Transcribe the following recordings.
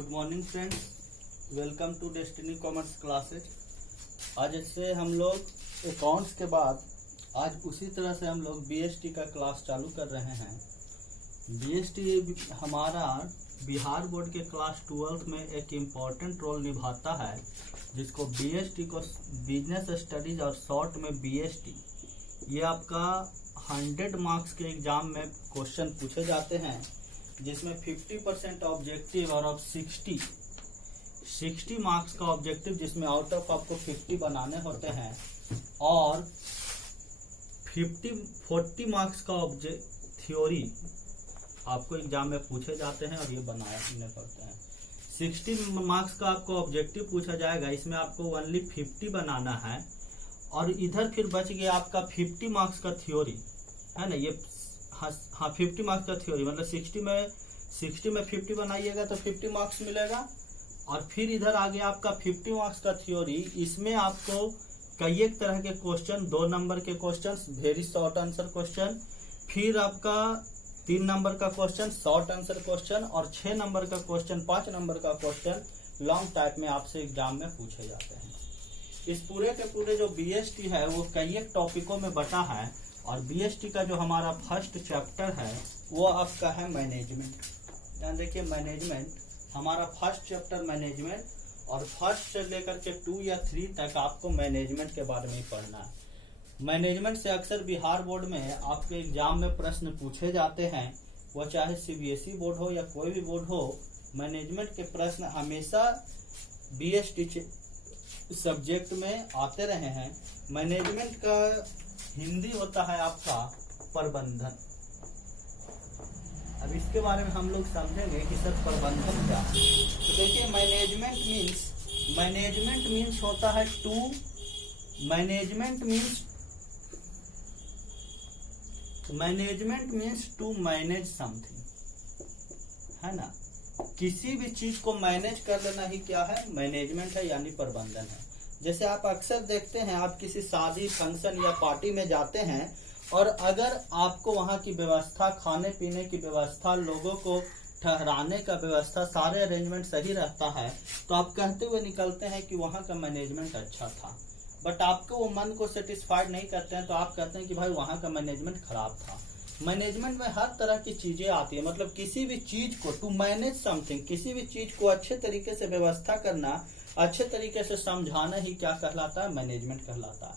Good morning friends, welcome to Destiny Commerce Classes. आज से हम लोग अकाउंट्स के बाद आज उसी तरह से हम लोग बीएसटी का क्लास चालू कर रहे हैं। बीएसटी हमारा बिहार बोर्ड के क्लास 12 में एक इम्पॉर्टेंट रोल निभाता है, जिसको बीएसटी को बिजनेस स्टडीज और शॉर्ट में बीएसटी, ये आपका 100 मार्क्स के एग्जाम में क्वेश्चन पूछे जाते हैं, जिसमें 50% ऑब्जेक्टिव और अब 60 मार्क्स का ऑब्जेक्टिव, जिसमें आउट ऑफ आपको 50 बनाने होते हैं, और 40 मार्क्स का थ्योरी आपको एग्जाम में पूछे जाते हैं और ये बनाने पड़ते हैं। 60 मार्क्स का आपको ऑब्जेक्टिव पूछा जाएगा, इसमें आपको ओनली 50 बनाना है, और इधर फिर बच गया आपका 50 मार्क्स का थ्योरी, है ना। ये हाँ 50 मार्क्स का थ्योरी मतलब 60 में 50 बनाइएगा तो 50 मार्क्स मिलेगा, और फिर इधर आ गया आपका 50 मार्क्स का थ्योरी। इसमें आपको कई एक तरह के क्वेश्चन, 2 नंबर के question very short answer question, फिर आपका 3 नंबर का क्वेश्चन शॉर्ट आंसर क्वेश्चन, और 6 नंबर का क्वेश्चन, 5 नंबर का क्वेश्चन लॉन्ग टाइप में आपसे एग्जाम में पूछे जाते हैं। इस पूरे के पूरे जो बीएसटी है वो कई एक टॉपिकों में बटा है, और बीएसटी का जो हमारा फर्स्ट चैप्टर है वो आपका है मैनेजमेंट। ध्यान देखिए, मैनेजमेंट हमारा फर्स्ट चैप्टर मैनेजमेंट, और फर्स्ट से लेकर के 2 या 3 तक आपको मैनेजमेंट के बारे में ही पढ़ना है। मैनेजमेंट से अक्सर बिहार बोर्ड में आपके एग्जाम में प्रश्न पूछे जाते हैं, वो चाहे सीबीएसई बोर्ड हो या कोई भी बोर्ड हो, मैनेजमेंट के प्रश्न हमेशा बीएसटी सब्जेक्ट में आते रहे हैं। मैनेजमेंट का हिंदी होता है आपका प्रबंधन। अब इसके बारे में हम लोग समझेंगे कि सर प्रबंधन क्या है। तो देखिए, मैनेजमेंट मीन्स होता है management means to manage something, है ना। किसी भी चीज को मैनेज कर लेना ही क्या है, मैनेजमेंट है, यानी प्रबंधन है। जैसे आप अक्सर देखते हैं, आप किसी शादी फंक्शन या पार्टी में जाते हैं, और अगर आपको वहां की व्यवस्था, खाने पीने की व्यवस्था, लोगों को ठहराने का व्यवस्था, सारे अरेंजमेंट सही रहता है, तो आप कहते हुए निकलते हैं कि वहां का मैनेजमेंट अच्छा था। बट आपको वो मन को सेटिस्फाइड नहीं करते हैं, तो आप कहते हैं कि भाई वहां का मैनेजमेंट खराब था। मैनेजमेंट में हर तरह की चीजें आती है, मतलब किसी भी चीज को टू मैनेज समथिंग, किसी भी चीज को अच्छे तरीके से व्यवस्था करना, अच्छे तरीके से समझाना ही क्या कहलाता है, मैनेजमेंट कहलाता है।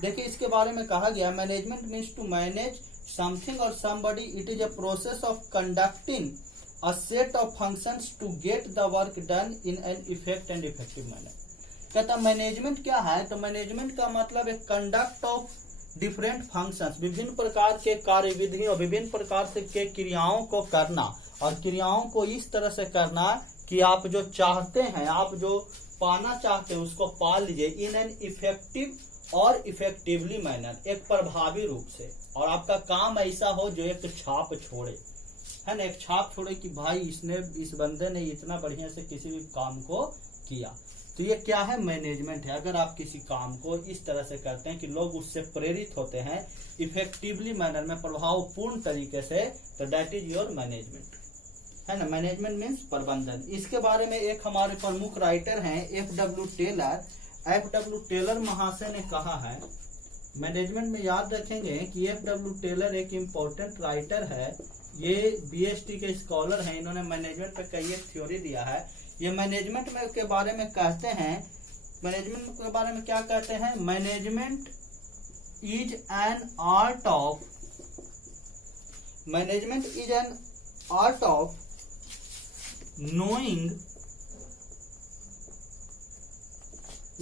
देखिए, इसके बारे में कहा गया, management means to manage something और somebody. It is a process of conducting a set of functions to get the work done in an effect and effective manner. कहता मैनेजमेंट क्या है, तो मैनेजमेंट का मतलब एक कंडक्ट ऑफ डिफरेंट फंक्शंस, विभिन्न प्रकार के कार्यविधियों, विभिन्न प्रकार से के क्रियाओं को करना, और क्रियाओं को इस तरह से करना कि आप जो चाहते हैं, आप जो पाना चाहते हैं, उसको पा लीजिए इन एन इफेक्टिव और इफेक्टिवली मैनर, एक प्रभावी रूप से, और आपका काम ऐसा हो जो एक छाप छोड़े, है ना, एक छाप छोड़े कि भाई इस बंदे ने इतना बढ़िया से किसी भी काम को किया। तो ये क्या है, मैनेजमेंट है। अगर आप किसी काम को इस तरह से करते हैं कि लोग उससे प्रेरित होते हैं इफेक्टिवली मैनर में, प्रभावपूर्ण तरीके से, तो दैट इज योर मैनेजमेंट, है ना। मैनेजमेंट मीन्स प्रबंधन। इसके बारे में एक हमारे प्रमुख राइटर हैं एफ.डब्ल्यू. टेलर। एफ.डब्ल्यू. टेलर महाशय ने कहा है, मैनेजमेंट में याद रखेंगे कि एफ.डब्ल्यू. टेलर एक इम्पोर्टेंट राइटर है, ये बीएसटी के स्कॉलर हैं, इन्होंने मैनेजमेंट पे कई एक थ्योरी दिया है। ये मैनेजमेंट में के बारे में कहते हैं, मैनेजमेंट के बारे में क्या कहते हैं, management is an art of knowing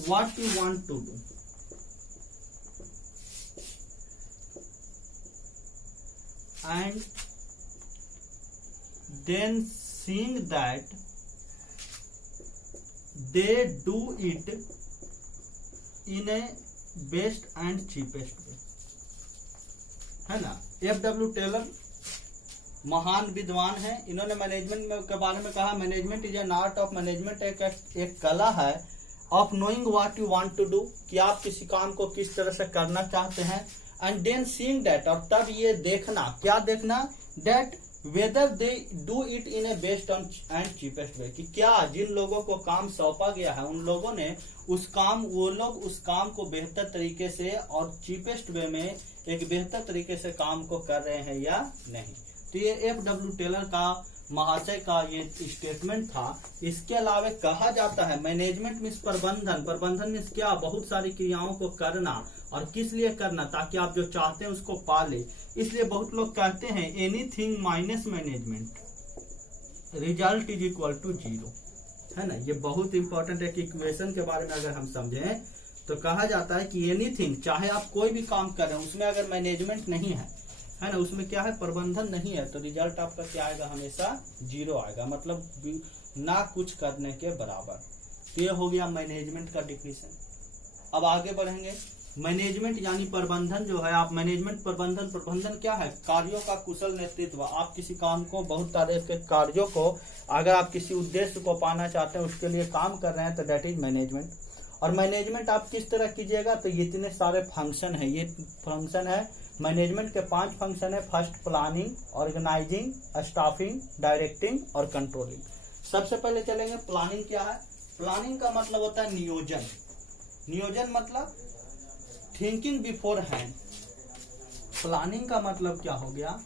what you want to do and then seeing that they do it in a best and cheapest way, है ना। एफ.डब्ल्यू. टेलर महान विद्वान है, इन्होंने मैनेजमेंट के बारे में कहा, management is an art of, management एक कला है, of knowing what you want to do, कि आप किसी काम को किस तरह से करना चाहते हैं, एंड देन सीइंग दैट, और तब ये देखना, क्या देखना, that whether they do it in A best and cheapest way, कि क्या जिन लोगों को काम सौंपा गया है उन लोगों ने वो लोग उस काम को बेहतर तरीके से और चीपेस्ट वे में एक बेहतर तरीके से काम को कर रहे हैं या नहीं। तो ये F.W. टेलर का महाशय का ये स्टेटमेंट था। इसके अलावा कहा जाता है मैनेजमेंट मीन्स प्रबंधन, प्रबंधन मीन्स क्या, बहुत सारी क्रियाओं को करना, और किस लिए करना, ताकि आप जो चाहते हैं उसको पा ले। इसलिए बहुत लोग कहते हैं anything minus management result is equal to zero, है ना। ये बहुत इंपॉर्टेंट है कि इक्वेशन के बारे में अगर हम समझें तो कहा जाता है कि एनीथिंग, चाहे आप कोई भी काम कर रहे हैं उसमें अगर मैनेजमेंट नहीं है ना, उसमें क्या है, प्रबंधन नहीं है, तो रिजल्ट आपका क्या आएगा, हमेशा जीरो आएगा, मतलब ना कुछ करने के बराबर। तो ये हो गया मैनेजमेंट का डिफिनेशन। अब आगे बढ़ेंगे। मैनेजमेंट यानी प्रबंधन जो है, आप मैनेजमेंट प्रबंधन क्या है, कार्यों का कुशल नेतृत्व। आप किसी काम को, बहुत सारे के कार्यों को अगर आप किसी उद्देश्य को पाना चाहते हैं उसके लिए काम कर रहे हैं तो दैट इज मैनेजमेंट। और मैनेजमेंट आप किस तरह कीजिएगा, तो ये इतने सारे फंक्शन है, ये फंक्शन है मैनेजमेंट के 5 फंक्शन है। First planning, organising, staffing, directing और कंट्रोलिंग। सबसे पहले चलेंगे प्लानिंग क्या है। प्लानिंग का मतलब होता है नियोजन। नियोजन मतलब थिंकिंग बिफोर हैंड। प्लानिंग का मतलब क्या हो गया,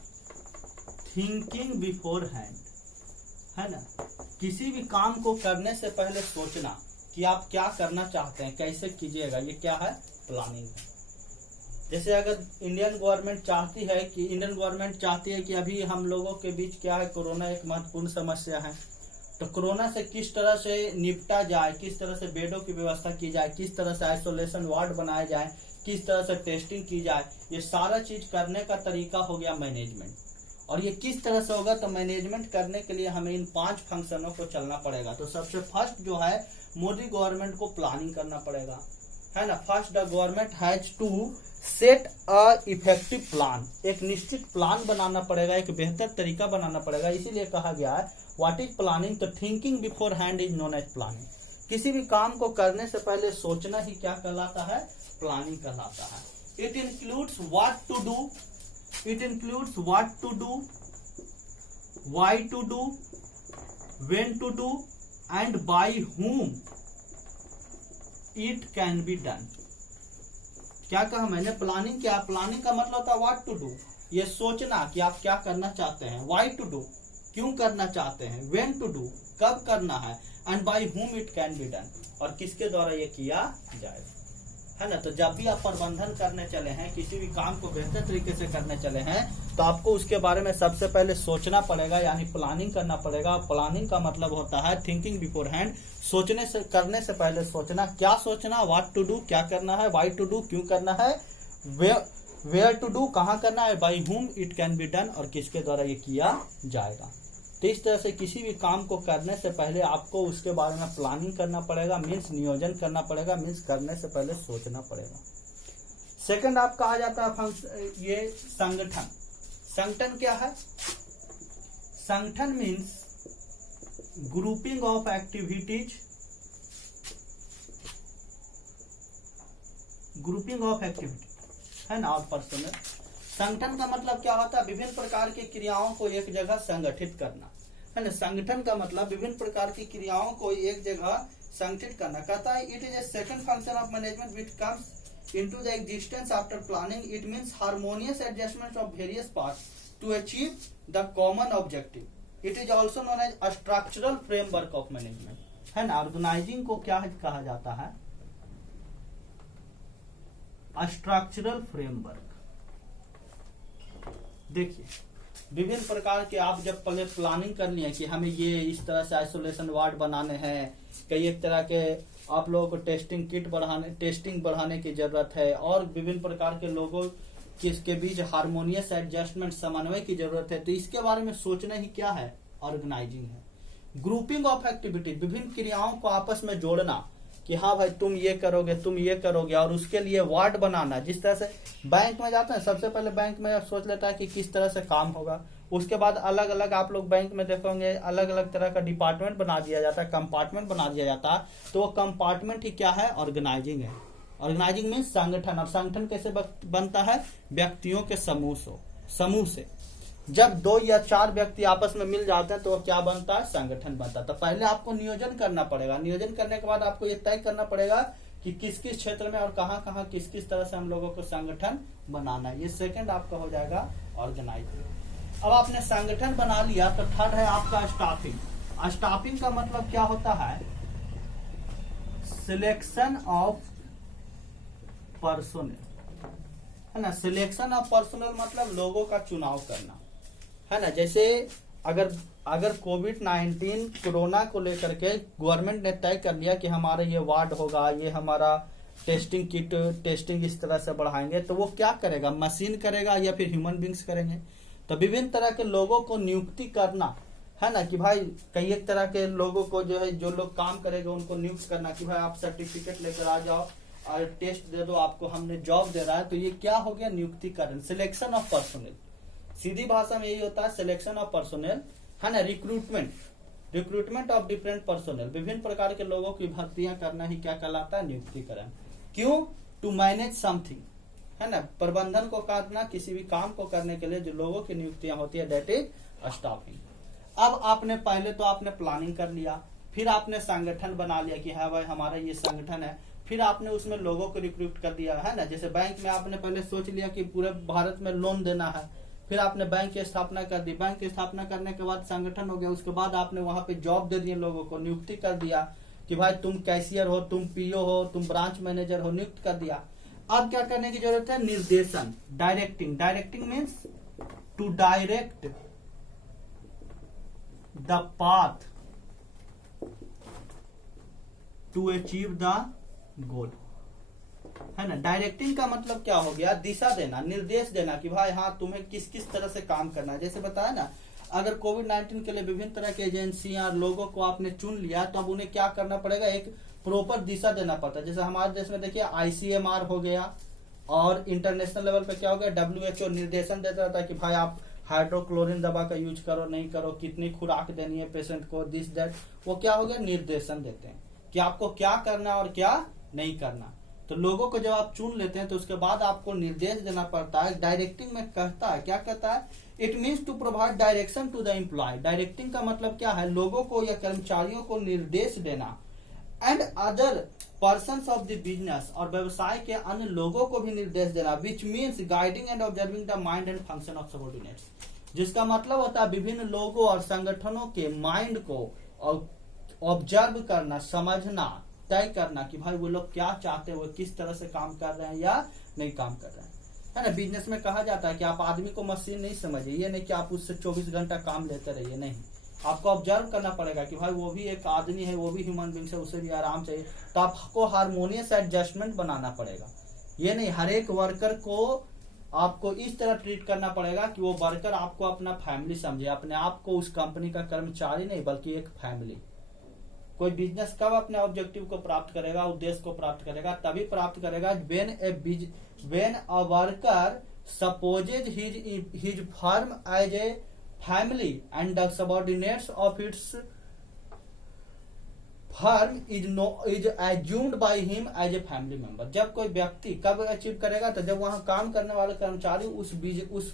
थिंकिंग बिफोर हैंड, है ना। किसी भी काम को करने से पहले सोचना कि आप क्या करना चाहते हैं, कैसे कीजिएगा, ये क्या है, प्लानिंग है। जैसे अगर इंडियन गवर्नमेंट चाहती है कि अभी हम लोगों के बीच क्या है, कोरोना एक महत्वपूर्ण समस्या है, तो कोरोना से किस तरह से निपटा जाए, किस तरह से बेडों की व्यवस्था की जाए, किस तरह से आइसोलेशन वार्ड बनाए जाए, किस तरह से टेस्टिंग की जाए, ये सारा चीज करने का तरीका हो गया मैनेजमेंट। और ये किस तरह से होगा, तो मैनेजमेंट करने के लिए हमें इन 5 फंक्शनों को चलना पड़ेगा। तो सबसे फर्स्ट जो है, मोदी गवर्नमेंट को प्लानिंग करना पड़ेगा, है ना। First the government has to set a effective plan, एक निश्चित प्लान बनाना पड़ेगा, एक बेहतर तरीका बनाना पड़ेगा। इसीलिए कहा गया है व्हाट इज प्लानिंग, तो thinking beforehand is known as planning. किसी भी काम को करने से पहले सोचना ही क्या कहलाता है, प्लानिंग कहलाता है। It includes what to do, it includes what to do, why to do, when to do and by whom it can be done. क्या कहा मैंने, प्लानिंग क्या, प्लानिंग का मतलब होता है व्हाट टू डू, ये सोचना कि आप क्या करना चाहते हैं, व्हाई टू डू, क्यों करना चाहते हैं, व्हेन टू डू, कब करना है, and by whom it can be done, और किसके द्वारा ये किया जाएगा, है ना। तो जब भी आप प्रबंधन करने चले हैं, किसी भी काम को बेहतर तरीके से करने चले हैं, तो आपको उसके बारे में सबसे पहले सोचना पड़ेगा, यानी प्लानिंग करना पड़ेगा। प्लानिंग का मतलब होता है थिंकिंग बिफोर हैंड, सोचने से, करने से पहले सोचना। क्या सोचना, व्हाट टू डू, क्या करना है, व्हाई टू डू, क्यों करना है, वेयर टू डू, कहाँ करना है, by whom it can be done, और किसके द्वारा ये किया जाएगा। तो इस तरह से किसी भी काम को करने से पहले आपको उसके बारे में प्लानिंग करना पड़ेगा, मीन्स नियोजन करना पड़ेगा, मीन्स करने से पहले सोचना पड़ेगा। सेकंड आप कहा जाता है ये संगठन। संगठन क्या है, संगठन means grouping of activities, grouping of activity, है ना, और पर्सनल। संगठन का मतलब क्या होता है, विभिन्न प्रकार की क्रियाओं को एक जगह संगठित करना, है ना। संगठन का मतलब विभिन्न प्रकार की क्रियाओं को एक जगह संगठित करना। कहता है it is a second function of management which comes into the existence after planning. It means harmonious adjustment of various parts to achieve the common objective. It is also known as a structural framework of management, है ना। Organising को क्या कहा जाता है, structural framework. देखिए विभिन्न प्रकार के, आप जब पहले प्लानिंग कर लिए कि हमें ये इस तरह से आइसोलेशन वार्ड बनाने हैं, कई एक तरह के आप लोगों को टेस्टिंग बढ़ाने की जरूरत है, और विभिन्न प्रकार के लोगों किसके बीच हार्मोनियस एडजस्टमेंट, समन्वय की जरूरत है, तो इसके बारे में सोचना ही क्या है, ऑर्गेनाइजिंग है। ग्रुपिंग ऑफ एक्टिविटी, विभिन्न क्रियाओं को आपस में जोड़ना कि हाँ भाई तुम ये करोगे, तुम ये करोगे, और उसके लिए वार्ड बनाना। जिस तरह से बैंक में जाते हैं, सबसे पहले बैंक में सोच लेता है कि किस तरह से काम होगा, उसके बाद अलग अलग आप लोग बैंक में देखोगे अलग अलग तरह का डिपार्टमेंट बना दिया जाता है, कंपार्टमेंट बना दिया जाता है, तो वो कंपार्टमेंट ही क्या है, ऑर्गेनाइजिंग है। ऑर्गेनाइजिंग मीन्स संगठन, और संगठन कैसे बनता है, व्यक्तियों के समूह से। जब 2 या 4 व्यक्ति आपस में मिल जाते हैं तो वो क्या बनता है, संगठन बनता है। तो पहले आपको नियोजन करना पड़ेगा, नियोजन करने के बाद आपको ये तय करना पड़ेगा कि किस किस क्षेत्र में और कहाँ कहाँ किस किस तरह से हम लोगों को संगठन बनाना है। ये सेकंड आपका हो जाएगा ऑर्गेनाइज। अब आपने संगठन बना लिया तो थर्ड है आपका स्टाफिंग। स्टाफिंग का मतलब क्या होता है, सिलेक्शन ऑफ पर्सोनल, है ना। सिलेक्शन ऑफ पर्सोनल मतलब लोगों का चुनाव करना, है ना। जैसे अगर कोविड-19 कोरोना को लेकर के गवर्नमेंट ने तय कर लिया कि हमारा ये वार्ड होगा, ये हमारा टेस्टिंग किट टेस्टिंग इस तरह से बढ़ाएंगे, तो वो क्या करेगा, मशीन करेगा या फिर ह्यूमन बींग्स करेंगे। तो विभिन्न तरह के लोगों को नियुक्ति करना, है ना, कि भाई कई एक तरह के लोगों को जो है, जो लोग काम करेंगे उनको नियुक्त करना कि भाई आप सर्टिफिकेट लेकर आ जाओ और टेस्ट दे दो, आपको हमने जॉब दे रहा है। तो ये क्या हो गया, नियुक्तिकरण, सिलेक्शन ऑफ पर्सोनल। सीधी भाषा में यही होता है, सिलेक्शन ऑफ पर्सोनल, है ना। रिक्रूटमेंट ऑफ डिफरेंट पर्सोनल, विभिन्न प्रकार के लोगों की भर्तियां करना ही क्या कहलाता है, नियुक्तिकरण। क्यों, टू मैनेज समथिंग, है ना, प्रबंधन को करना, किसी भी काम को करने के लिए जो लोगों की नियुक्तियां होती है, दैट इज स्टाफिंग। अब आपने पहले तो आपने प्लानिंग कर लिया, फिर आपने संगठन बना लिया कि हाँ भाई हमारा ये संगठन है, फिर आपने उसमें लोगों को रिक्रूट कर दिया, है ना। जैसे बैंक में आपने पहले सोच लिया कि पूरे भारत में लोन देना है, फिर आपने बैंक की स्थापना कर दी, बैंक की स्थापना करने के बाद संगठन हो गया, उसके बाद आपने वहां पे जॉब दे दिए, लोगों को नियुक्ति कर दिया कि भाई तुम कैशियर हो, तुम पीओ हो, तुम ब्रांच मैनेजर हो, नियुक्त कर दिया। अब क्या करने की जरूरत है, निर्देशन, directing means to direct the path to achieve the goal, है ना। डायरेक्टिंग का मतलब क्या हो गया, दिशा देना, निर्देश देना कि भाई हाँ तुम्हें किस किस तरह से काम करना है। जैसे बताया ना, अगर कोविड-19 के लिए विभिन्न तरह की एजेंसियां लोगों को आपने चुन लिया तो अब उन्हें क्या करना पड़ेगा, एक प्रॉपर दिशा देना पड़ता है। जैसे हमारे देश में देखिए ICMR हो गया, और इंटरनेशनल लेवल पे क्या हो गया, WHO निर्देशन देता था कि भाई आप हाइड्रोक्लोरिन दवा का यूज करो, नहीं करो, कितनी खुराक देनी है पेशेंट को, दिस दैट, वो क्या हो गया, निर्देशन देते हैं कि आपको क्या करना और क्या नहीं करना। तो लोगों को जब आप चुन लेते हैं तो उसके बाद आपको निर्देश देना पड़ता है। डायरेक्टिंग में कहता है, क्या कहता है, it means to provide direction to the employ. Directing का मतलब क्या है, लोगों को या कर्मचारियों को निर्देश देना, and other persons of the business, और व्यवसाय के अन्य लोगों को भी निर्देश देना, which means guiding and observing the mind and function of subordinates, जिसका मतलब होता है विभिन्न लोगों और संगठनों के माइंड को ऑब्जर्व करना, समझना, तय करना कि भाई वो लोग क्या चाहते हैं, वो किस तरह से काम कर रहे हैं या नहीं काम कर रहे हैं, है ना। बिजनेस में कहा जाता है कि आप आदमी को मशीन नहीं समझिए, ये नहीं कि आप उससे 24 घंटा काम लेते रहिए, नहीं, आपको ऑब्जर्व करना पड़ेगा कि भाई वो भी एक आदमी है, वो भी ह्यूमन बींग है, उसे भी आराम चाहिए। तो आपको हार्मोनियस एडजस्टमेंट बनाना पड़ेगा। ये नहीं हर एक वर्कर को आपको इस तरह ट्रीट करना पड़ेगा कि वो वर्कर आपको अपना फैमिली समझे, अपने आप को उस कंपनी का कर्मचारी नहीं बल्कि एक फैमिली। कोई बिजनेस कब अपने ऑब्जेक्टिव को प्राप्त करेगा, उद्देश्य को प्राप्त करेगा, तभी प्राप्त करेगा when a worker supposes his firm as a family and the subordinates of its firm is assumed by him as a family member. जब कोई व्यक्ति कब अचीव करेगा, तो जब वहां काम करने वाले कर्मचारी उस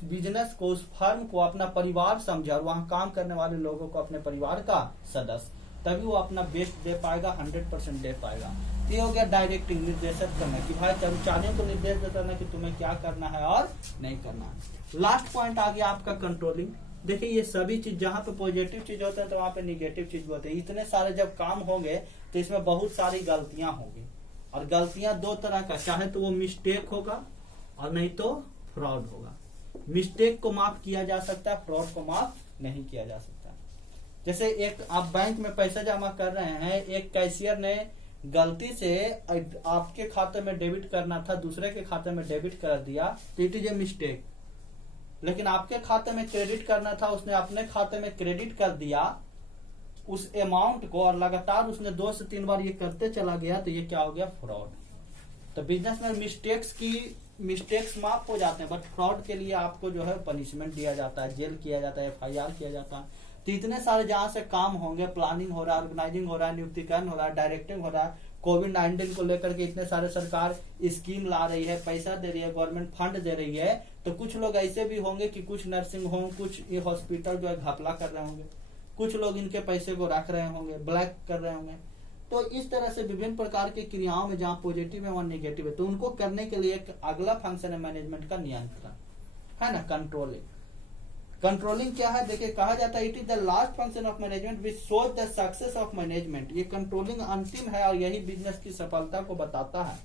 बिजनेस को, उस फर्म को अपना परिवार समझे और वहां काम करने वाले लोगों को अपने परिवार का सदस्य, तभी वो अपना बेस्ट दे पाएगा, 100% दे पाएगा। ये हो गया डायरेक्टिंग, निर्देशित करना कि भाई कर्मचारियों को निर्देश देता ना कि तुम्हें क्या करना है और नहीं करना है। लास्ट पॉइंट आ गया आपका कंट्रोलिंग। देखिए ये सभी चीज, जहां पे पॉजिटिव चीज होता है तो वहां पे निगेटिव चीज भी होती है। इतने सारे जब काम होंगे तो इसमें बहुत सारी गलतियां होंगी, और गलतियां दो तरह का, चाहे तो वो मिस्टेक होगा और नहीं तो फ्रॉड होगा। मिस्टेक को माफ किया जा सकता है, फ्रॉड को माफ नहीं किया जा सकता। जैसे एक आप बैंक में पैसा जमा कर रहे हैं, एक कैशियर ने गलती से आपके खाते में डेबिट करना था, दूसरे के खाते में डेबिट कर दिया, तो इट इज ए मिस्टेक। लेकिन आपके खाते में क्रेडिट करना था, उसने अपने खाते में क्रेडिट कर दिया उस अमाउंट को, और लगातार उसने 2 से 3 बार ये करते चला गया, तो ये क्या हो गया, फ्रॉड। तो बिजनेस में मिस्टेक्स माफ हो जाते हैं, बट फ्रॉड के लिए आपको जो है पनिशमेंट दिया जाता है, जेल किया जाता है, FIR किया जाता है। तो इतने सारे जहां से काम होंगे, प्लानिंग हो रहा है, ऑर्गेनाइजिंग हो रहा है, नियुक्तिकरण हो रहा है, डायरेक्टिंग हो रहा है, कोविड-19 को लेकर के इतने सारे सरकार स्कीम ला रही है, पैसा दे रही है, गवर्नमेंट फंड दे रही है, तो कुछ लोग ऐसे भी होंगे कि कुछ नर्सिंग होम, कुछ ये हॉस्पिटल जो है घपला कर रहे होंगे, कुछ लोग इनके पैसे को रख रहे होंगे, ब्लैक कर रहे होंगे। तो इस तरह से विभिन्न प्रकार की क्रियाओं में जहाँ पॉजिटिव है वहाँ नेगेटिव है, तो उनको करने के लिए एक अगला फंक्शन है मैनेजमेंट का नियंत्रण, है ना, कंट्रोलिंग। कंट्रोलिंग क्या है, देखिए कहा जाता है it is the last function of management which shows the success of management. ये कंट्रोलिंग अंतिम है और यही बिजनेस की सफलता को बताता है।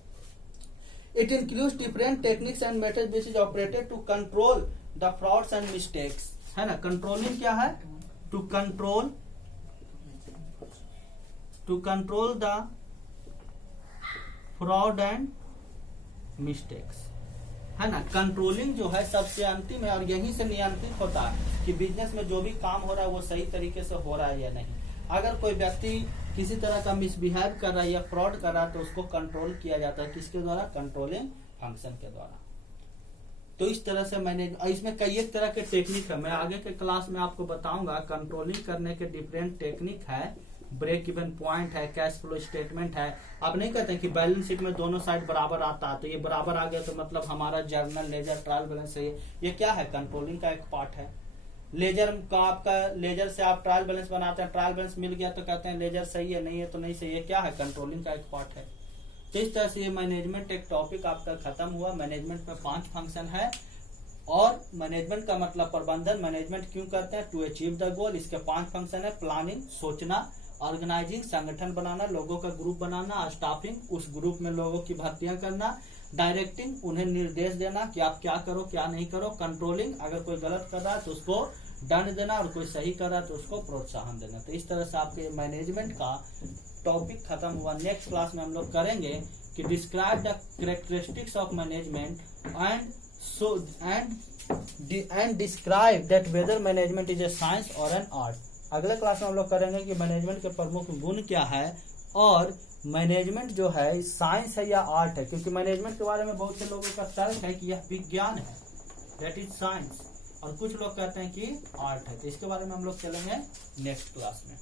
It includes different techniques and methods which is operated to control the frauds and mistakes, है ना। कंट्रोलिंग क्या है, to control the fraud and mistakes, है ना। कंट्रोलिंग जो है सबसे अंतिम है और यहीं से नियंत्रित होता है कि बिजनेस में जो भी काम हो रहा है वो सही तरीके से हो रहा है या नहीं। अगर कोई व्यक्ति किसी तरह का मिसबिहेव कर रहा है या फ्रॉड कर रहा है तो उसको कंट्रोल किया जाता है, किसके द्वारा, कंट्रोलिंग फंक्शन के द्वारा। तो इस तरह से मैंने, इसमें कई एक तरह के टेक्निक है, मैं आगे के क्लास में आपको बताऊंगा। कंट्रोलिंग करने के डिफरेंट टेक्निक है, ब्रेक इवन पॉइंट है, कैश फ्लो स्टेटमेंट है। अब नहीं कहते कि बैलेंस शीट में दोनों साइड बराबर आता है, तो ये बराबर आ गया तो मतलब हमारा जर्नल, लेजर, ट्रायल बैलेंस है, ये क्या है, कंट्रोलिंग का एक पार्ट है। लेजर का आपका, लेजर से आप ट्रायल बैलेंस बनाते हैं, ट्रायल बैलेंस मिल गया तो कहते हैं लेजर सही है, नहीं है तो नहीं सही है, क्या है, कंट्रोलिंग का एक पार्ट है। तो इस तरह से ये मैनेजमेंट एक टॉपिक आपका खत्म हुआ। मैनेजमेंट में 5 फंक्शन है और मैनेजमेंट का मतलब प्रबंधन, मैनेजमेंट क्यों करते हैं, टू अचीव द गोल। इसके 5 फंक्शन है, प्लानिंग, सोचना, ऑर्गेनाइजिंग, संगठन बनाना, लोगों का ग्रुप बनाना, स्टाफिंग, उस ग्रुप में लोगों की भर्तियां करना, डायरेक्टिंग, उन्हें निर्देश देना कि आप क्या करो क्या नहीं करो, कंट्रोलिंग, अगर कोई गलत कर रहा है तो उसको दंड देना और कोई सही कर रहा है तो उसको प्रोत्साहन देना। तो इस तरह से आपके मैनेजमेंट का टॉपिक खत्म हुआ। नेक्स्ट क्लास में हम लोग करेंगे कि describe the characteristics of management and describe that whether management is a science और एन आर्ट। अगले क्लास में हम लोग करेंगे कि मैनेजमेंट के प्रमुख गुण क्या है और मैनेजमेंट जो है साइंस है या आर्ट है, क्योंकि मैनेजमेंट के बारे में बहुत से लोगों का तर्क है कि यह विज्ञान है, दैट इज साइंस, और कुछ लोग कहते हैं कि आर्ट है। तो इसके बारे में हम लोग चलेंगे नेक्स्ट क्लास में।